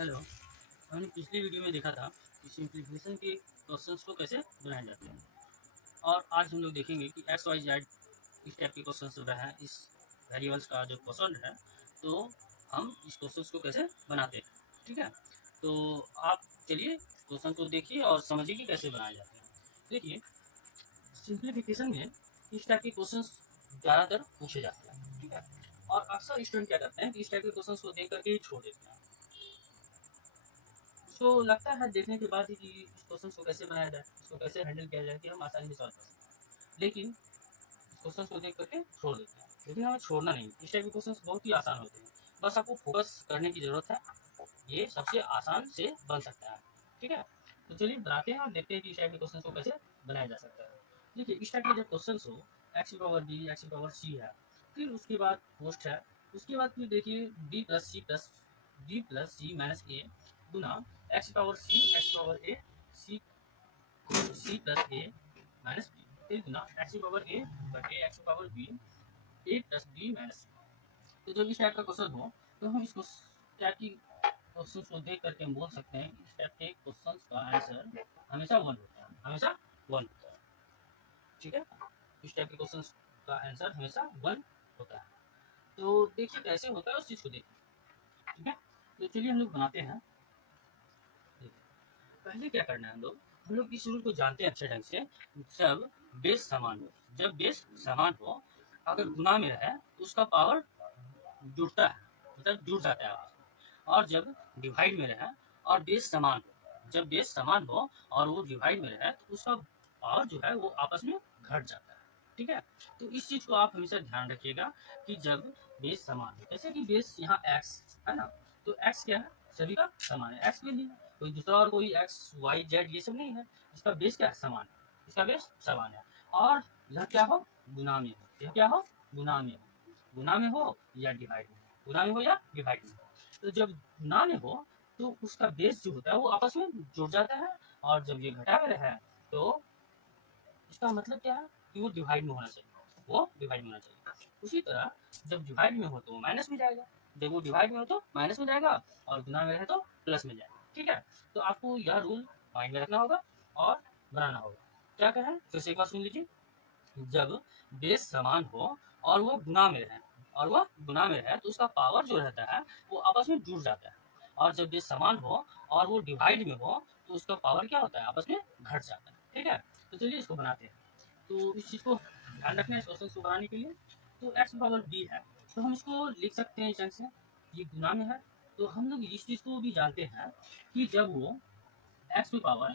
Hello. हमने पिछली video में देखा था कि सिंप्लीफिकेशन के क्वेश्चंस को कैसे बनाए जाते हैं, और आज हम लोग देखेंगे कि एक्स वाई जेड इस टाइप के क्वेश्चंस जो है, इस वेरिएबल्स का जो क्वेश्चन है, तो हम इस क्वेश्चंस को कैसे बनाते हैं। ठीक है, तो आप चलिए क्वेश्चन को देखिए और समझिए कि कैसे बनाए जाते हैं। देखिए, सिंप्लीफिकेशन में इस टाइप के क्वेश्चंस ज़्यादातर पूछे जाते हैं। ठीक है, और अक्सर स्टूडेंट क्या करते हैं कि इस टाइप के क्वेश्चंस को देख करके ही छोड़ देते हैं। उसको लगता है देखने के बाद ही कि इस क्वेश्चन को कैसे बनाया जाए, इसको कैसे हैंडल किया जाए कि हम आसानी से सॉल्व कर सकें। लेकिन क्वेश्चन को देख करके छोड़ देते हैं, लेकिन हमें छोड़ना नहीं। इस टाइप के क्वेश्चन बहुत ही आसान होते हैं, बस आपको फोकस करने की ज़रूरत है। ये सबसे आसान से बन सकता है। ठीक है, तो चलिए बनाते हैं और देखते हैं कि इस टाइप के क्वेश्चन को कैसे बनाया जा सकता है। देखिए, इस टाइप के जब क्वेश्चन हो, x power b x power c है, फिर उसके बाद पोस्ट है, उसके बाद फिर देखिए D plus C minus A Guna x power a C C plus A minus B, फिर गुना एक्स पावर ए बटे एक्स पावर बी ए प्लस बी माइनस सी। तो जब इस टाइप का क्वेश्चन हो, तो हम इसको टाइप की क्वेश्चन को देख करके हम बोल सकते हैं कि इस टाइप के क्वेश्चन का आंसर हमेशा वन होता है, हमेशा वन होता है। ठीक है, इस टाइप के क्वेश्चन का आंसर हमेशा वन होता है। तो देखिए कैसे होता है, उस चीज़ को देखिए। ठीक है, तो चलिए हम लोग बनाते हैं। पहले क्या करना है, हम लोग इस रूल को जानते हैं अच्छे ढंग से। जब बेस समान हो, जब बेस समान हो, अगर गुना में रहे तो उसका पावर जुड़ता है, मतलब जुड़ जाता है आपस में। और जब डिवाइड में रहे और बेस समान हो, जब बेस समान हो और वो डिवाइड में रहे तो उसका पावर जो है वो आपस में घट जाता है। ठीक है, तो इस चीज़ को आप हमेशा ध्यान रखिएगा कि जब बेस समान हो, जैसे कि बेस यहाँ एक्स है ना, तो एक्स क्या है, सभी का समान है, एक्स के लिए कोई दूसरा और कोई एक्स वाई जेड ये सब नहीं है। इसका बेस क्या है, समान है, इसका बेस समान है। और यह क्या हो, गुना में हो, यह क्या हो, गुना में हो, गुना में हो या डिवाइड में, गुना में हो या डिवाइड में। तो जब गुना में हो तो उसका बेस जो होता है वो आपस में जुड़ जाता है, और जब ये घटा में है तो इसका मतलब क्या है कि वो डिवाइड में होना चाहिए, वो डिवाइड में होना चाहिए। उसी तरह जब डिवाइड में हो तो वो माइनस में जाएगा, जब वो डिवाइड में हो तो माइनस में जाएगा, और गुना में रहे तो प्लस में जाएगा। ठीक है, तो आपको यह रूल माइंड में रखना होगा और बनाना होगा। क्या कहें, फिर से एक बार सुन लीजिए। जब बेस समान हो और वो गुना में रहे, तो उसका पावर जो रहता है वो आपस में जुड़ जाता है। और जब बेस समान हो और वो डिवाइड में हो तो उसका पावर क्या होता है, आपस में घट जाता है। ठीक है, तो चलिए इसको बनाते हैं। तो इस चीज़ को ध्यान रखना है इस क्वेश्चन को बनाने के लिए। तो एक्स पावर बी है, तो हम इसको लिख सकते हैं इस ढंग से, ये गुना में है। तो हम लोग इस चीज़ को भी जानते हैं कि जब वो x power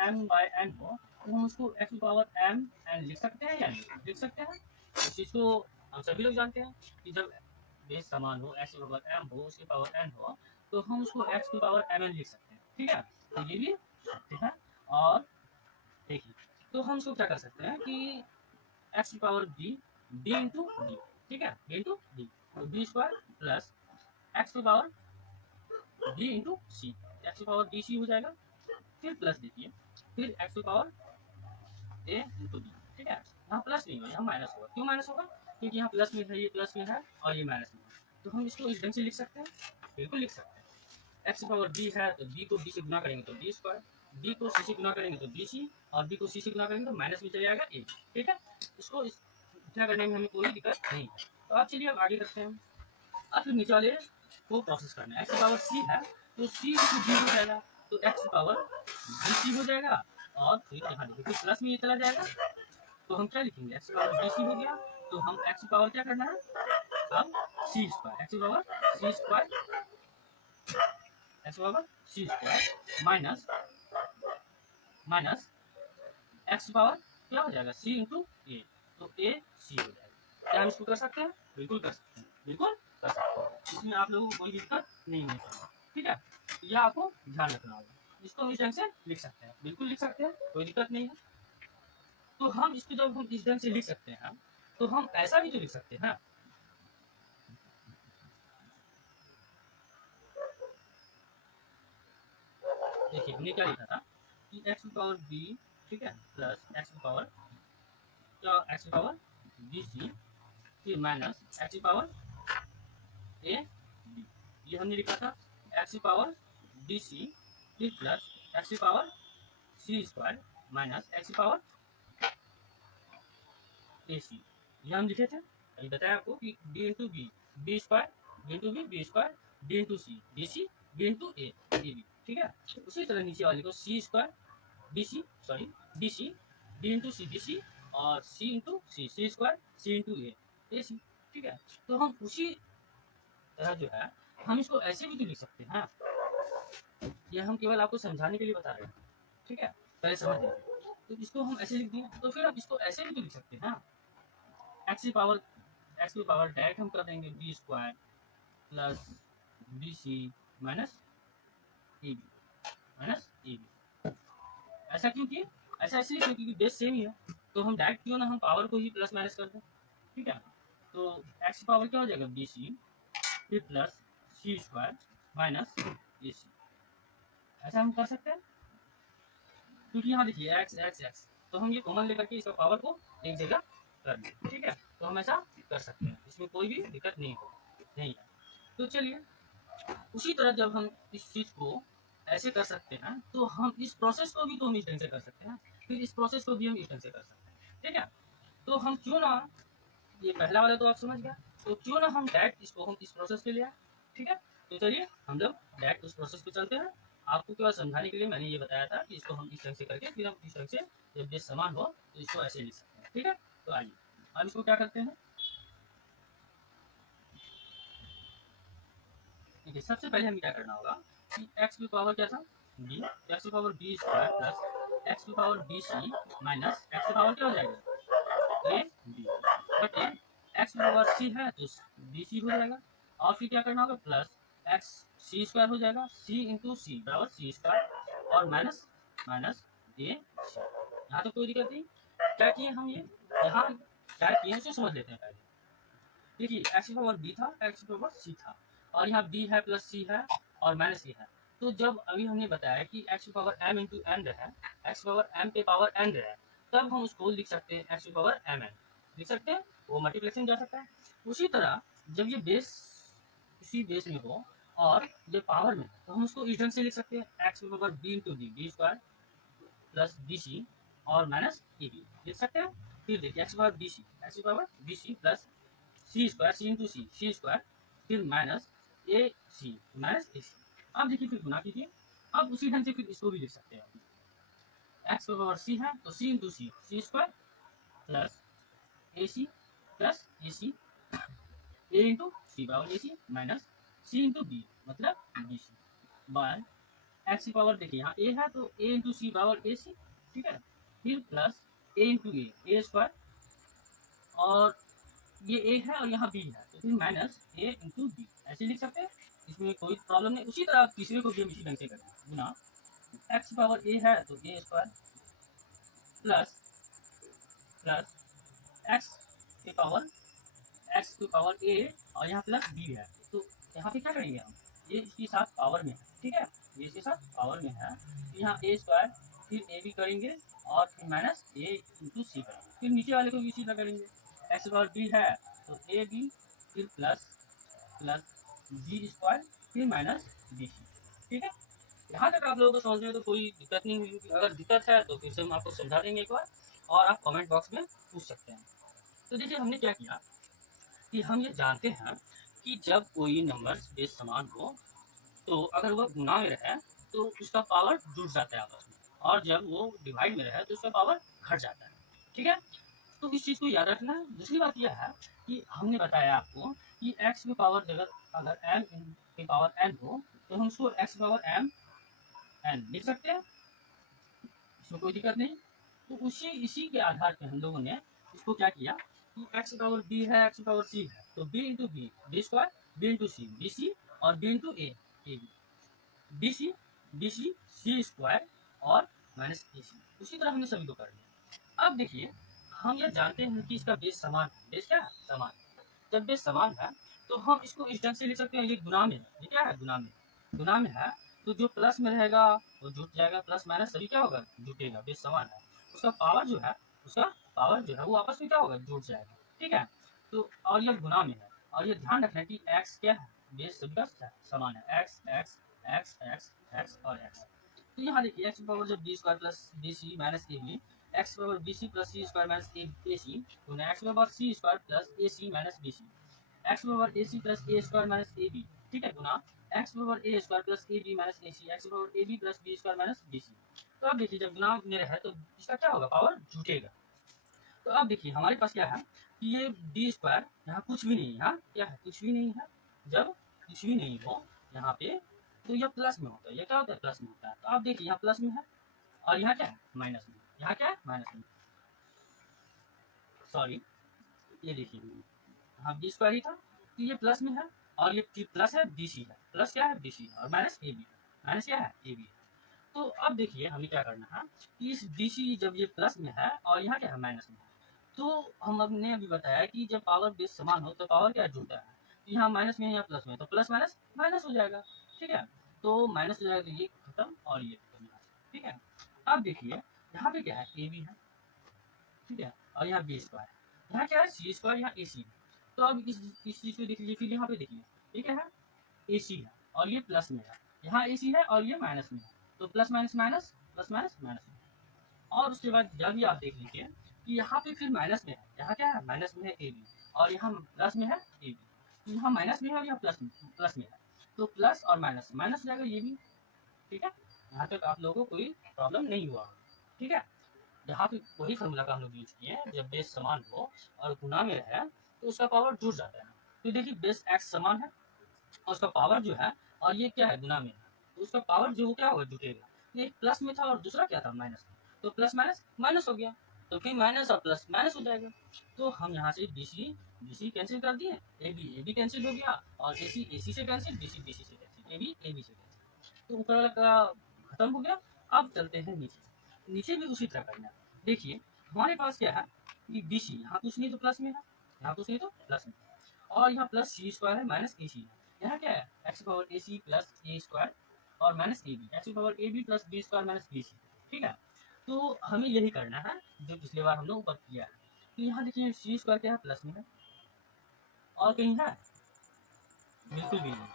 m by n हो, तो हम उसको एक्स पावर एम एन लिख सकते हैं या नहीं लिख सकते हैं। इस चीज़ को हम सभी लोग जानते हैं कि जब बेस समान हो, एक्स पावर एम हो, उसकी पावर एन हो, तो हम उसको एक्स की पावर एम एन लिख सकते हैं। ठीक है, तो ये भी सकते हैं। और देखिए, तो हम इसको क्या कर सकते हैं कि एक्स की power b, b into d. ठीक है, बी इंटू डी, तो बी स्क्वायर प्लस एक्स की power d into c, x की पावर डी सी हो जाएगा। फिर प्लस देखिए, फिर एक्स की पावर ए इंटू बी। ठीक है, यहाँ प्लस नहीं होगा, यहाँ माइनस होगा। क्यों माइनस होगा, क्योंकि यहाँ प्लस में है, ये प्लस में है और ये माइनस में है। तो हम इसको इस ढंग से लिख सकते हैं, बिल्कुल लिख सकते हैं। एक्स पावर बी है तो बी को बी से गुना करेंगे तो बी स्क्वायर, बी को सी से गुना करेंगे तो बी सी, और बी को सी से गुना करेंगे तो माइनस में चले जाएगा ए। ठीक है, इसको इतना करने में हमें कोई दिक्कत नहीं है। तो आप चलिए अब आगे करते हैं। और फिर नीचे वाले को प्रोसेस करना है। एक्स पावर सी है तो सी इंटू डी हो जाएगा, तो एक्स पावर डी सी हो जाएगा। और फिर यहाँ देखिए फिर प्लस में ये चला जाएगा, तो हम क्या लिखेंगे, एक्स पावर डी सी हो गया। तो हम एक्स पावर क्या करना है, अब c square, x power c square, x power c square minus minus x power क्या हो जाएगा, सी इंटू ए, तो ए सी हो जाएगा। क्या हम इसको कर सकते हैं, बिल्कुल कर सकते हैं, बिल्कुल कर सकते हैं। इसमें आप लोगों को कोई दिक्कत नहीं होनी चाहिए। ठीक है, यह आपको ध्यान रखना होगा। इसको हम इस ढंग से लिख सकते हैं, बिल्कुल लिख सकते हैं, कोई दिक्कत नहीं है। तो हम इसको जब हम इस ढंग से लिख सकते हैं, तो हम ऐसा भी तो लिख सकते हैं। देखिए हमने क्या लिखा था कि एक्स पावर बी, ठीक है, प्लस एक्स पावर क्या, एक्स पावर बी सी, फिर minus x power a b. ये हमने लिखा था एक्स की पावर डी सी फिर प्लस एक्स की power c square minus x की पावर ए सी। ये हम लिखे थे, अभी बताया आपको कि d into b b square, d into b square, d into c b into a b. ठीक है, उसी तरह नीचे वाले को c square d c, sorry d c, d into c और c into c square c into a c. ठीक है, तो हम उसी तरह जो है हम इसको ऐसे भी तो लिख सकते हैं। ये हम केवल आपको समझाने के लिए बता रहे हैं। ठीक है, पहले समझ लीजिए। तो इसको हम ऐसे लिख दिए, तो फिर हम इसको ऐसे भी तो लिख सकते हैं। एक्स की पावर डायरेक्ट हम कर देंगे b square plus b c minus a b. ऐसा क्यों किए? ऐसा इसलिए क्योंकि बेस सेम ही है, तो हम डायरेक्ट क्यों ना हम पावर को ही प्लस माइनस कर दें। ठीक है, तो एक्स की पावर क्या हो जाएगा बी सी फिर plus c square minus a सी। ऐसा हम कर सकते हैं, क्योंकि यहाँ देखिए एक्स एक्स एक्स, तो हम ये कॉमन लेकर के इसका पावर को एक जगह कर दें। ठीक है, तो हम ऐसा कर सकते हैं, इसमें कोई भी दिक्कत नहीं है। तो चलिए, उसी तरह जब हम इस चीज़ को ऐसे कर सकते हैं, तो हम इस प्रोसेस को भी तो हम इस ढंग से कर सकते हैं, फिर इस प्रोसेस को भी हम इस ढंग से कर सकते हैं। ठीक है, तो हम क्यों ना, ये पहला वाला तो आप समझ गया, तो क्यों ना हम डायरेक्ट इसको हम इस प्रोसेस पे ले आए। ठीक है, तो चलिए हम लोग डायरेक्ट उस प्रोसेस पे चलते हैं। आपको केवल समझाने के लिए मैंने ये बताया था कि इसको हम इस ढंग से करके फिर हम इस ढंग से जब बेस समान हो तो इसको ऐसे लिख सकते हैं। ठीक है, तो आइए अब इसको क्या करते हैं। देखिए, सबसे पहले हमें क्या करना होगा कि एक्स की पावर क्या था बी, एक्स की power b square plus x की power b c minus x की पावर क्या हो जाएगा ए बी बटे एक्स की पावर सी है तो बी सी हो जाएगा, और फिर क्या करना होगा प्लस एक्स सी स्क्वायर हो जाएगा सी इंटू सी बराबर सी स्क्वायर और माइनस माइनस ए सी। यहाँ तो कोई दिक्कत नहीं। क्या किए हम, ये यहाँ क्या किए उसे समझ लेते हैं पहले। देखिए, एक्स की पावर बी था, एक्स की पावर सी था, और यहाँ बी है प्लस सी है और माइनस ए है। तो जब अभी हमने बताया कि एक्स की पावर एम इंटू एन है, एक्स की पावर एम पे पावर एन है, तब हम उसको लिख सकते हैं एक्स की पावर एम एन लिख सकते हैं, वो मल्टीप्लेक्शन जा सकता है। उसी तरह जब ये बेस उसी बेस में हो और ये पावर में, तो हम उसको इस ढंग से लिख सकते हैं एक्स की power b into b square plus b c और माइनस ए बी लिख सकते हैं। फिर देखिए एक्स की पावर बी सी, एक्स की power b c plus c square c into c square फिर minus a c minus a सी। अब देखिए फिर गुना कीजिए, अब उसी ढंग से फिर इसको भी लिख सकते हैं। एक्स पावर सी है तो सी into c square plus a C A into C power a c minus C into B मतलब बी सी बाय एक्स की पावर देखिए यहाँ ए है तो ए into C power a c. ठीक है, फिर प्लस ए इंटू ए स्क्वायर, और ये ए है और यहाँ बी है तो फिर माइनस ए इंटू बी ऐसे लिख सकते हैं, इसमें कोई प्रॉब्लम नहीं। उसी तरह तीसरे को भी हम इसी ढंग से करेंगे गुना एक्स पावर ए है तो ए स्क्वायर प्लस प्लस एक्स की पावर ए और यहाँ प्लस बी है, तो यहाँ पे क्या करेंगे हम, ये इसके साथ पावर में है। ठीक है, ये इसके साथ पावर में है तो यहाँ ए स्क्वायर फिर ए बी करेंगे और फिर माइनस ए इंटू सी करेंगे, फिर नीचे वाले को भी इसी तरह करेंगे। एक्स पावर बी है तो ए बी फिर प्लस प्लस बी स्क्वायर फिर माइनस बी सी। ठीक है, यहाँ तक आप लोगों को समझ में तो कोई दिक्कत नहीं हुई। अगर दिक्कत है तो फिर से हम आपको समझा देंगे एक बार, और आप कमेंट बॉक्स में पूछ सकते हैं। तो देखिए हमने क्या किया कि हम ये जानते हैं कि जब कोई नंबर बेस समान हो तो अगर वह गुणा में रहे तो उसका पावर जुड़ जाता है आपस में, और जब वो डिवाइड में रहे तो उसका पावर घट जाता है। ठीक है, तो इस चीज़ को याद रखना है। दूसरी बात यह है कि हमने बताया आपको कि एक्स की पावर जगह अगर एम की पावर एन हो तो हम उसको एक्स पावर एम एन लिख सकते हैं, इसमें कोई दिक्कत नहीं। तो इसी के आधार पर हम लोगों ने इसको क्या किया कि एक्स पावर बी है एक्स पावर सी है तो b into b square b into c b c और b into a b b c square और माइनस ए सी। उसी तरह हमने सभी को कर लिया। अब देखिए, हम यह जानते हैं कि इसका बेस समान है। बेस क्या है? समान। जब बेस समान है तो हम इसको इस ढंग से लिख सकते हैं, ये गुना में है। ये क्या है? गुना में है तो जो प्लस में रहेगा वो जुट जाएगा, प्लस माइनस सभी क्या होगा? जुटेगा। बेस समान है, उसका पावर जो है वो आपस में क्या होगा? जुट जाएगा। ठीक है, तो और यह गुना में है, और ये ध्यान रखना कि एक्स क्या है? बेस सभी का समान है, x x x x x और एक्स। तो यहाँ देखिए एक्स पावर जब b square plus b c minus a b, x power b c plus c square minus a c, तो x power c square plus a c minus b c, x power a c plus a square minus a b, ठीक है, गुना x power a square plus a b minus a c, x power a b plus b square minus b c. तो अब देखिए जब गुना मेरा है तो इसका क्या होगा, पावर जुटेगा। तो अब देखिए हमारे पास क्या है कि ये बी स्क्वायर यहाँ कुछ भी नहीं है, यहाँ क्या है, कुछ भी नहीं है। जब कुछ भी नहीं हो यहाँ पे तो यह प्लस में होता है, ये क्या होता है, प्लस में होता है। तो आप देखिए यहाँ प्लस में है और यहाँ क्या है, माइनस में, यहाँ क्या है, माइनस में, सॉरी, ये देखिए यहाँ बी स्क्वायर ही था, तो ये प्लस में है और ये प्लस है बी सी है, प्लस क्या है बी सी है और माइनस ए बी है, माइनस क्या है ए बी है। तो अब देखिए हमें क्या करना है कि इस बी सी जब ये प्लस में है और यहाँ क्या है, माइनस में है, तो हमने अभी बताया कि जब पावर बेस समान हो तो पावर क्या जुड़ता है, तो यहाँ माइनस में है या प्लस में, तो प्लस माइनस माइनस हो जाएगा, ठीक है। तो माइनस हो जाएगा तो ये खत्म और ये खत्म यहाँ से, ठीक है। अब देखिए यहाँ पे क्या है, ए बी है, ठीक है, और यहाँ बी स्क्वायर, यहाँ क्या है, सी स्क्वायर, यहाँ ए सी है। तो अब इस चीज़ को देख लीजिए, फिर यहाँ पे देखिए ये क्या है, ए सी है और ये प्लस में है, यहाँ ए सी है और ये माइनस में है, तो plus minus minus, plus minus minus. और उसके बाद जब भी आप देख लीजिए कि यहाँ पे फिर माइनस में है, यहाँ क्या है, माइनस में है ए बी और यहाँ प्लस में है ए बी, तो यहाँ माइनस में है और यहाँ प्लस में है, तो प्लस और माइनस माइनस हो जाएगा ये भी, ठीक है। यहाँ तक आप लोगों को कोई प्रॉब्लम नहीं हुआ, ठीक है। यहाँ पे वही फॉर्मूला का हम लोग यूज किए हैं, जब बेस समान हो और गुना में रहे तो उसका पावर जुड़ जाता है। तो देखिए बेस एक्स समान है और उसका पावर जो है, और ये क्या है, गुना में है, तो उसका पावर जो क्या होगा, जुटेगा। ये प्लस में था और दूसरा क्या था, माइनस में, तो प्लस माइनस माइनस हो गया, तो फिर माइनस और प्लस माइनस हो जाएगा। तो हम यहाँ से बी सी कैंसिल कर दिए, ए बी कैंसिल हो गया और ए सी से कैंसिल, बी सी से कैंसिल, ए बी से कैंसिल, तो ऊपर वाला का खत्म हो गया। अब चलते हैं नीचे, नीचे भी उसी तरह करना है। देखिए हमारे पास क्या है कि बी सी यहाँ कुछ नहीं तो प्लस में है, यहाँ कुछ नहीं तो प्लस में, और यहाँ प्लस सी स्क्वायर है माइनस ए सी है, यहाँ क्या है, x power a c plus a square और minus a b, x power a b plus b square minus b c, ठीक है। तो हमें यही करना है जो पिछले बार हम लोग ऊपर किया है। तो यहाँ देखिए सी स्क्वायर क्या है, प्लस में है और कहीं है, बिल्कुल भी नहीं,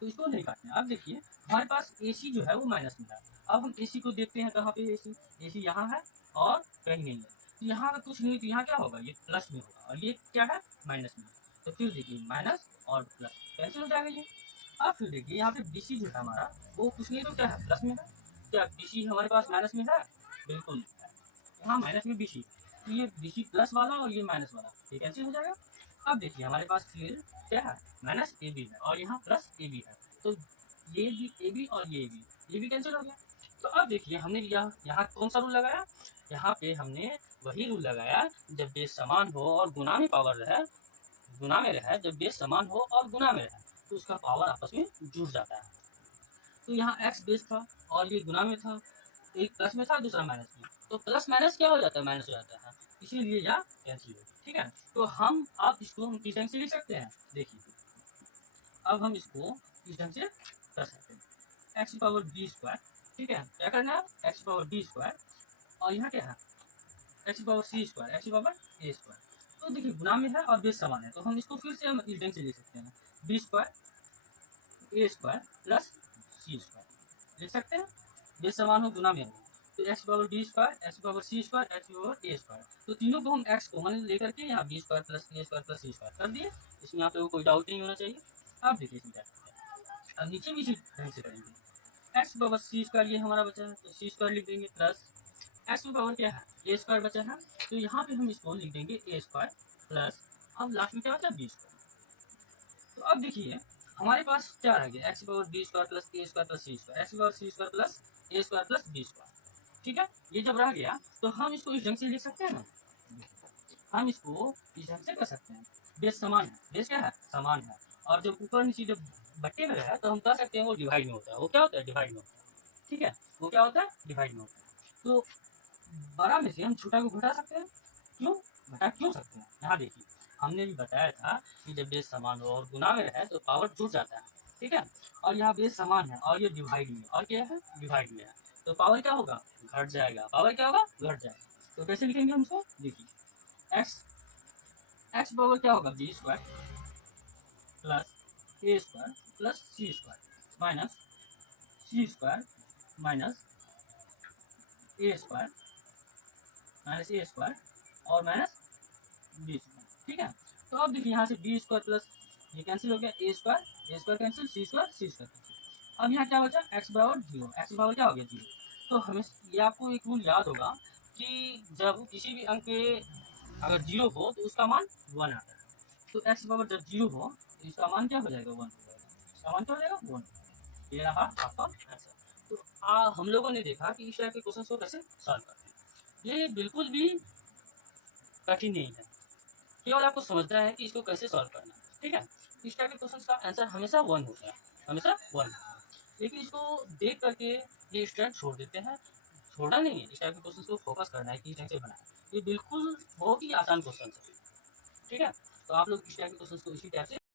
तो इसको नहीं काटना। अब देखिए हमारे पास ए सी जो है वो माइनस में है, अब हम ए सी को देखते हैं कहाँ पे, ए सी यहाँ है और कहीं नहीं है, तो यहाँ का कुछ नहीं, तो यहाँ क्या होगा, ये प्लस में होगा और ये क्या है, माइनस में। तो फिर देखिए माइनस और प्लस कैंसिल हो जाएगा ये। अब फिर देखिए यहाँ पे बी सी जो है हमारा वो कुछ नहीं तो क्या है, प्लस में है, क्या बी सी हमारे पास माइनस में है, बिल्कुल यहाँ माइनस में बी सी, तो ये बी सी प्लस वाला और ये माइनस वाला ये कैंसिल हो जाएगा। अब देखिए हमारे पास फिर क्या है, माइनस ए बी है और यहाँ प्लस ए बी है, तो ये भी ए बी और ये भी कैंसिल हो गया। तो अब देखिए हमने यहाँ कौन सा रूल लगाया, यहाँ पे हमने वही रूल लगाया, जब बेस समान हो और गुना में पावर रहे, गुना में रहे, जब बेस समान हो और गुना में रहे तो उसका पावर आपस में जुड़ जाता है। तो यहाँ एक्स बेस था और ये गुना में था, एक प्लस में था दूसरा माइनस में, तो प्लस माइनस क्या हो जाता है, माइनस हो जाता है, इसीलिए यह कैंसिल हो गया, ठीक है। तो आप इसको हम किस ढंग से लिख सकते हैं, देखिए अब हम इसको इस ढंग से कर सकते हैं, एक्स पावर बी स्क्वायर, ठीक है, क्या करना है, एक्स पावर बी स्क्वायर और यहाँ क्या है, x power c square, x power a square. तो देखिए गुना में है और बेस समान है, तो हम इसको फिर से हम इस ढंग से लिख सकते हैं, बी स्क्वायर ए स्क्वायर प्लस सी स्क्वायर लिख सकते हैं, बेस समान हो गुना में हो, तो x power b square, x power c square, x power a square, तो तीनों को हम एक्स कॉमन लेकर के यहाँ b square plus a square plus c square कर दिए। इसमें आप लोगों को कोई डाउट नहीं होना चाहिए। अब देखिए इसमें क्या अब नीचे भी इसी ढंग से करेंगे, एक्स पावर सी स्क्वायर ये हमारा बचा है तो सी स्क्वायर लिख देंगे प्लस एक्स पावर क्या है, ए स्क्वायर बचा है, तो यहाँ पे हम इसको लिख देंगे ए स्क्वायर प्लस, अब लास्ट में क्या बचा, बी स्क्वायर। तो अब देखिए हमारे पास क्या रह गया, x power b square plus a square plus c square, x power c square plus a square plus b square, ठीक है। ये जब रह गया तो हम इसको इस ढंग से लिख सकते हैं ना, हम इसको इस ढंग से कर सकते हैं, बेस समान है, बेस क्या है, समान है, और जब ऊपर नीचे जब बट्टे में रहे तो हम कह सकते हैं वो डिवाइड में होता है, वो क्या होता है, डिवाइड में होता है, ठीक है, वो क्या होता है, डिवाइड में होता है। तो बड़ा में से हम छोटा को घटा सकते हैं, क्यों घटा क्यों सकते हैं, यहाँ देखिए हमने भी बताया था कि जब बेस समान हो और गुना में रहे तो पावर जुड़ जाता है, ठीक है, और यहाँ बेस समान है और ये डिवाइड में, और क्या है, डिवाइड में है, तो पावर क्या होगा, घट जाएगा, पावर क्या होगा, घट जाएगा। तो कैसे लिखेंगे हम इसको, देखिए एक्स एक्स पावर क्या होगा, B square plus a square plus c square minus C square minus A square minus A square और माइनस बी स्क्वायर। ठीक है, तो अब देखिए यहाँ से बी स्क्वायर प्लस ये कैंसिल हो गया, ए स्क्वायर कैंसिल, सी स्क्वायर कैंसिल। अब यहाँ क्या बचा, एक्स बराबर जीरो, एक्स बराबर क्या हो गया जीरो। तो हमें ये आपको एक रूल याद होगा कि जब किसी भी अंक के अगर जीरो हो तो उसका मान वन आता है। तो एक्स बराबर जब जीरो हो तो इसका मान क्या हो जाएगा, वन हो जाएगा। इसका मान क्या हो जाएगा, वन। ये रहा आपका आंसर। तो हम लोगों ने देखा कि इस टाइप के क्वेश्चन को कैसे सॉल्व करते हैं। ये बिल्कुल भी कठिन नहीं है, केवल आपको समझना है कि इसको कैसे सॉल्व करना है। ठीक है, इस टाइप के क्वेश्चन का आंसर हमेशा वन होता है, हमेशा वन। लेकिन इसको देख करके ये स्टूडेंट छोड़ देते हैं। छोड़ना नहीं है, इस टाइप के क्वेश्चन को फोकस करना है कि कैसे बनाए। ये बिल्कुल बहुत ही आसान क्वेश्चन है। ठीक है, तो आप लोग इस टाइप के क्वेश्चन को इसी टाइप से